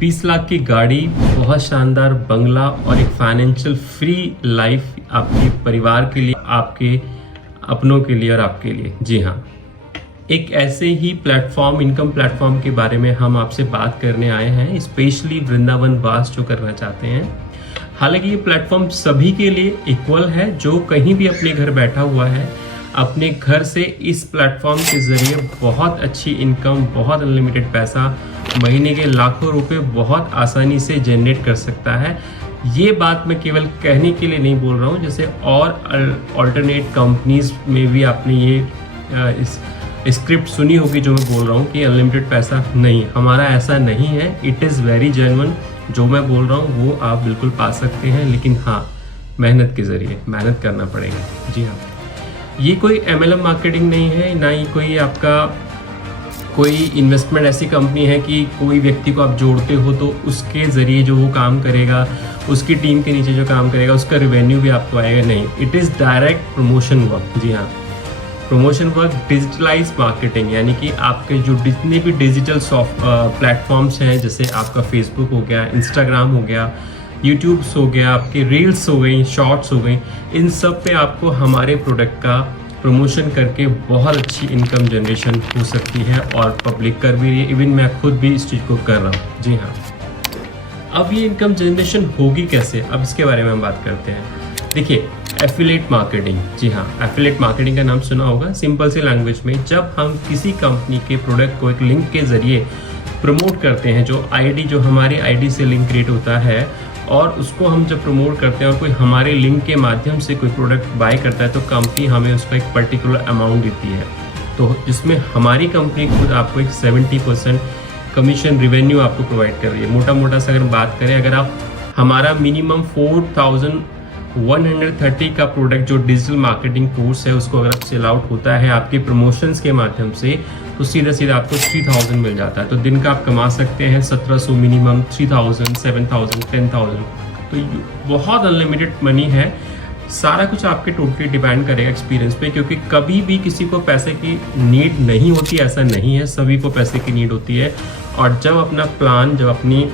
20 लाख की गाड़ी, बहुत शानदार बंगला और एक फाइनेंशियल फ्री लाइफ आपके परिवार के लिए, आपके अपनों के लिए और आपके लिए। जी हाँ, एक ऐसे ही प्लेटफॉर्म, इनकम प्लेटफॉर्म के बारे में हम आपसे बात करने आए हैं, स्पेशली वृंदावन वास जो करना चाहते हैं। हालांकि ये प्लेटफॉर्म सभी के लिए इक्वल है, जो कहीं भी अपने घर बैठा हुआ है अपने घर से इस प्लेटफॉर्म के ज़रिए बहुत अच्छी इनकम, बहुत अनलिमिटेड पैसा, महीने के लाखों रुपए बहुत आसानी से जनरेट कर सकता है। ये बात मैं केवल कहने के लिए नहीं बोल रहा हूँ, जैसे और अल्टरनेट कंपनीज में भी आपने ये इस स्क्रिप्ट सुनी होगी जो मैं बोल रहा हूँ कि अनलिमिटेड पैसा नहीं, हमारा ऐसा नहीं है। इट इज़ वेरी जेन्युइन, जो मैं बोल रहा हूँ वो आप बिल्कुल पा सकते हैं, लेकिन हाँ, मेहनत के ज़रिए, मेहनत करना पड़ेगा। जी हाँ, ये कोई MLM मार्केटिंग नहीं है, ना ही कोई आपका कोई इन्वेस्टमेंट ऐसी कंपनी है कि कोई व्यक्ति को आप जोड़ते हो तो उसके ज़रिए जो वो काम करेगा, उसकी टीम के नीचे जो काम करेगा उसका रिवेन्यू भी आपको आएगा, नहीं। It is direct promotion work. जी हाँ, प्रमोशन वर्क, डिजिटलाइज मार्केटिंग, यानी कि आपके जो जितने भी डिजिटल प्लेटफॉर्म्स हैं, जैसे आपका फेसबुक हो गया, इंस्टाग्राम हो गया, यूट्यूब्स हो गया, आपके रील्स हो गई, शॉर्ट्स हो गई, इन सब पे आपको हमारे प्रोडक्ट का प्रमोशन करके बहुत अच्छी इनकम जनरेशन हो सकती है, और पब्लिक कर भी रही है, इवन मैं खुद भी इस चीज़ को कर रहा हूँ। जी हाँ, अब ये इनकम जनरेशन होगी कैसे, अब इसके बारे में हम बात करते हैं। देखिए, एफिलिएट मार्केटिंग। जी हाँ, एफिलिएट मार्केटिंग का नाम सुना होगा। सिंपल सी लैंग्वेज में, जब हम किसी कंपनी के प्रोडक्ट को एक लिंक के ज़रिए प्रमोट करते हैं, जो आईडी, जो हमारी आईडी से लिंक क्रिएट होता है, और उसको हम जब प्रमोट करते हैं और कोई हमारे लिंक के माध्यम से कोई प्रोडक्ट बाय करता है, तो कंपनी हमें उसका एक पर्टिकुलर अमाउंट देती है। तो जिसमें हमारी कंपनी खुद आपको एक 70% कमीशन रिवेन्यू आपको प्रोवाइड कर रही है। मोटा से अगर बात करें, अगर आप हमारा मिनिमम 4130 का प्रोडक्ट जो डिजिटल मार्केटिंग कोर्स है, उसको अगर सेल आउट होता है आपके प्रमोशंस के माध्यम से, तो सीधा आपको 3000 मिल जाता है। तो दिन का आप कमा सकते हैं 1700 मिनिमम, 3000, 7000, 10,000। तो बहुत अनलिमिटेड मनी है। सारा कुछ आपके टोटली डिपेंड करेगा एक्सपीरियंस पे, क्योंकि कभी भी किसी को पैसे की नीड नहीं होती, ऐसा नहीं है, सभी को पैसे की नीड होती है। और जब अपना प्लान, जब अपनी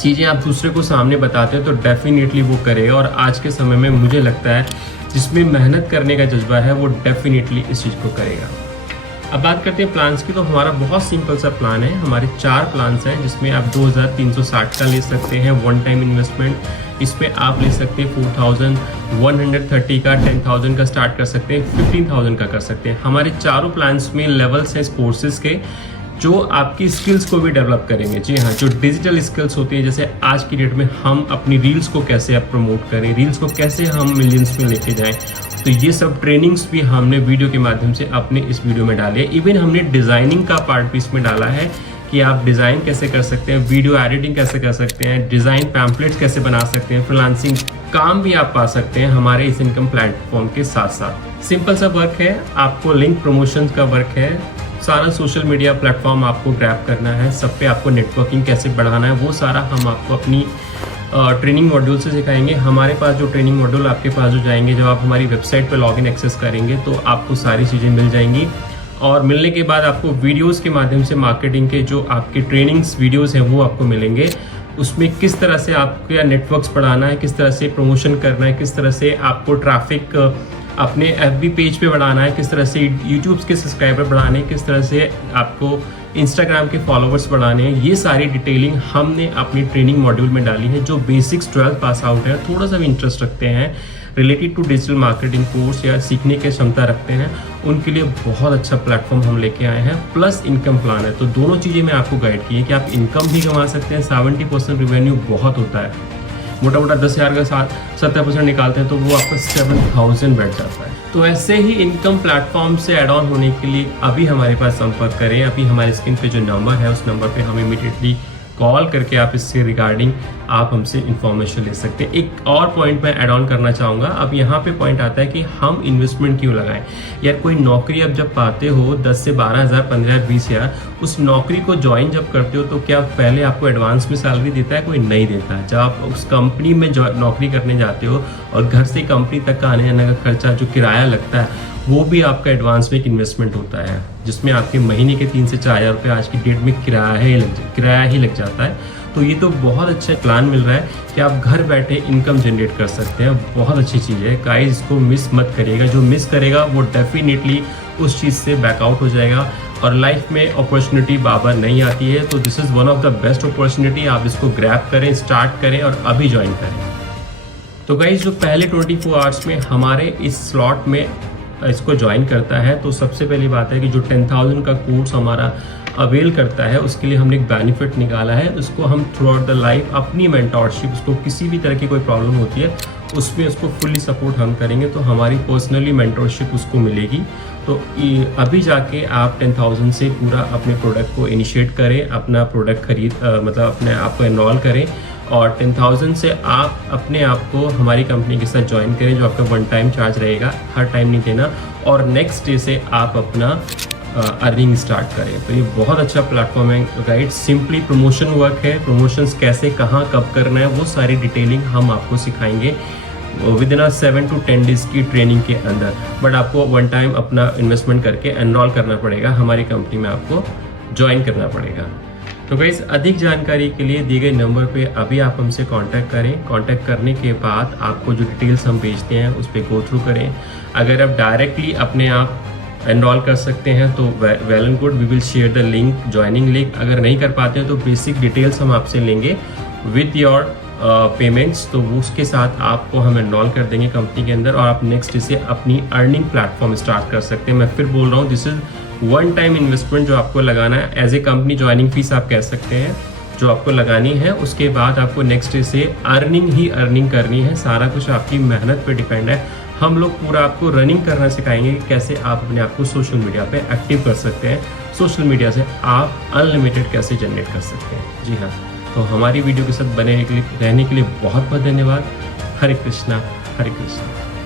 चीज़ें आप दूसरे को सामने बताते हैं, तो डेफिनेटली वो करेगा। और आज के समय में मुझे लगता है जिसमें मेहनत करने का जज्बा है, वो डेफिनेटली इस चीज़ को करेगा। अब बात करते हैं प्लान्स की, तो हमारा बहुत सिंपल सा प्लान है। हमारे 4 प्लान्स हैं, जिसमें आप 2360 का ले सकते हैं वन टाइम इन्वेस्टमेंट। इसमें आप ले सकते हैं 4130 का, 10,000 का स्टार्ट कर सकते हैं, 15,000 का कर सकते हैं। हमारे चारों प्लान्स में लेवल्स हैं कोर्सेज के, जो आपकी स्किल्स को भी डेवलप करेंगे। जी हाँ, जो डिजिटल स्किल्स होती है, जैसे आज की डेट में हम अपनी रील्स को कैसे आप प्रमोट करें, रील्स को कैसे हम मिलियंस में लेके जाएं, तो ये सब ट्रेनिंग्स भी हमने वीडियो के माध्यम से अपने इस वीडियो में डाली है। इवन हमने डिज़ाइनिंग का पार्ट भी इसमें डाला है कि आप डिज़ाइन कैसे कर सकते हैं, वीडियो एडिटिंग कैसे कर सकते हैं, डिज़ाइन पैम्पलेट्स कैसे बना सकते हैं, फ्रीलांसिंग काम भी आप पा सकते हैं हमारे इस इनकम प्लेटफॉर्म के साथ साथ। सिंपल सा वर्क है, आपको लिंक प्रमोशन का वर्क है, सारा सोशल मीडिया प्लेटफॉर्म आपको ग्रैब करना है, सब पे आपको नेटवर्किंग कैसे बढ़ाना है, वो सारा हम आपको अपनी ट्रेनिंग मॉड्यूल से सिखाएंगे। हमारे पास जो ट्रेनिंग मॉड्यूल आपके पास जो जाएंगे, जब आप हमारी वेबसाइट पर लॉगिन एक्सेस करेंगे, तो आपको सारी चीज़ें मिल जाएंगी। और मिलने के बाद आपको वीडियोस के माध्यम से मार्केटिंग के जो आपके ट्रेनिंग्स वीडियोस हैं वो आपको मिलेंगे। उसमें किस तरह से आपका नेटवर्क्स बढ़ाना है, किस तरह से प्रमोशन करना है, किस तरह से आपको ट्रैफिक अपने FB पेज पे बढ़ाना है, किस तरह से यूट्यूब के सब्सक्राइबर बढ़ाने, किस तरह से आपको इंस्टाग्राम के फॉलोवर्स बढ़ाने हैं, ये सारी डिटेलिंग हमने अपनी ट्रेनिंग मॉड्यूल में डाली है। जो बेसिक्स 12th पास आउट है, थोड़ा सा भी इंटरेस्ट रखते हैं related to digital marketing course या सीखने की क्षमता रखते हैं, उनके लिए बहुत अच्छा प्लेटफॉर्म हम लेके आए हैं। प्लस इनकम प्लान है, तो दोनों चीज़ें मैं आपको गाइड की है कि आप इनकम भी कमा सकते हैं। 70% रिवेन्यू बहुत होता है, मोटा 10,000 का 70% निकालते हैं तो वो आपका 7,000 बैठ जाता है। तो ऐसे ही इनकम प्लेटफॉर्म से ऐड ऑन होने के लिए अभी हमारे पास संपर्क करें। अभी हमारे स्क्रीन पे जो नंबर है, उस नंबर पे हम इमीडिएटली कॉल करके आप इससे रिगार्डिंग आप हमसे इन्फॉर्मेशन ले सकते हैं। एक और पॉइंट मैं ऐड ऑन करना चाहूँगा। अब यहाँ पे पॉइंट आता है कि हम इन्वेस्टमेंट क्यों लगाएं। यार, कोई नौकरी अब जब पाते हो 10 से 12,000, 15,000, 20,000, उस नौकरी को ज्वाइन जब करते हो, तो क्या पहले आपको एडवांस में सैलरी देता है? कोई नहीं देता है। जब आप उस कंपनी में नौकरी करने जाते हो और घर से कंपनी तक का आने जाने का खर्चा, जो किराया लगता है, वो भी आपका एडवांस में एक इन्वेस्टमेंट होता है, जिसमें आपके महीने के 3 से 4 हज़ार रुपये आज की डेट में किराया ही लग जाता है। तो ये तो बहुत अच्छा प्लान मिल रहा है कि आप घर बैठे इनकम जनरेट कर सकते हैं। बहुत अच्छी चीज़ है गाइस, इसको मिस मत करिएगा। जो मिस करेगा वो डेफिनेटली उस चीज़ से बैकआउट हो जाएगा और लाइफ में अपॉर्चुनिटी बार-बार नहीं आती है। तो this is one of the best opportunity, आप इसको ग्रैब करें, स्टार्ट करें और अभी ज्वाइन करें। तो गाइस जो पहले 24 आवर्स में हमारे इस स्लॉट में इसको ज्वाइन करता है, तो सबसे पहली बात है कि जो 10,000 का कोर्स हमारा अवेल करता है उसके लिए हमने एक बेनिफिट निकाला है। उसको हम थ्रू आउट द लाइफ अपनी मेंटोरशिप, उसको किसी भी तरह की कोई प्रॉब्लम होती है उसमें उसको फुल्ली सपोर्ट हम करेंगे, तो हमारी पर्सनली मेंटोरशिप उसको मिलेगी। तो अभी जाके आप 10,000 से पूरा अपने प्रोडक्ट को इनिशिएट करें, अपना प्रोडक्ट मतलब अपने आप को एनरोल करें और 10,000 से आप अपने आप को हमारी कंपनी के साथ ज्वाइन करें, जो आपका वन टाइम चार्ज रहेगा, हर टाइम नहीं देना, और नेक्स्ट डे से आप अपना अर्निंग स्टार्ट करें। तो ये बहुत अच्छा प्लेटफॉर्म है गाइड, सिंपली प्रमोशन वर्क है। प्रमोशंस कैसे, कहाँ, कब करना है, वो सारी डिटेलिंग हम आपको सिखाएंगे विद इन 7 to 10 डेज की ट्रेनिंग के अंदर। बट आपको वन टाइम अपना इन्वेस्टमेंट करके एनरोल करना पड़ेगा, हमारी कंपनी में आपको ज्वाइन करना पड़ेगा। तो गाइस अधिक जानकारी के लिए दिए गए नंबर पे अभी आप हमसे कांटेक्ट करें। कांटेक्ट करने के बाद आपको जो डिटेल्स हम भेजते हैं उस पर गो थ्रू करें। अगर आप डायरेक्टली अपने आप एनरोल कर सकते हैं तो well and good, we will share the link, joining link. अगर नहीं कर पाते हैं तो बेसिक डिटेल्स हम आपसे लेंगे विद योर पेमेंट्स, तो वो उसके साथ आपको हम एनरोल कर देंगे कंपनी के अंदर और आप नेक्स्ट से अपनी अर्निंग प्लेटफॉर्म स्टार्ट कर सकते हैं। मैं फिर बोल रहा हूँ, this is one time investment जो आपको लगाना है, as a company joining fees आप कह सकते हैं, जो आपको लगानी है। उसके बाद आपको नेक्स्ट डे से अर्निंग ही अर्निंग करनी है। सारा कुछ आपकी मेहनत पे डिपेंड है। हम लोग पूरा आपको रनिंग करना सिखाएंगे कि कैसे आप अपने आप को सोशल मीडिया पे एक्टिव कर सकते हैं, सोशल मीडिया से आप अनलिमिटेड कैसे जनरेट कर सकते हैं। जी हाँ, तो हमारी वीडियो के साथ बने रहने के लिए बहुत बहुत धन्यवाद। हरे कृष्णा, हरे कृष्णा।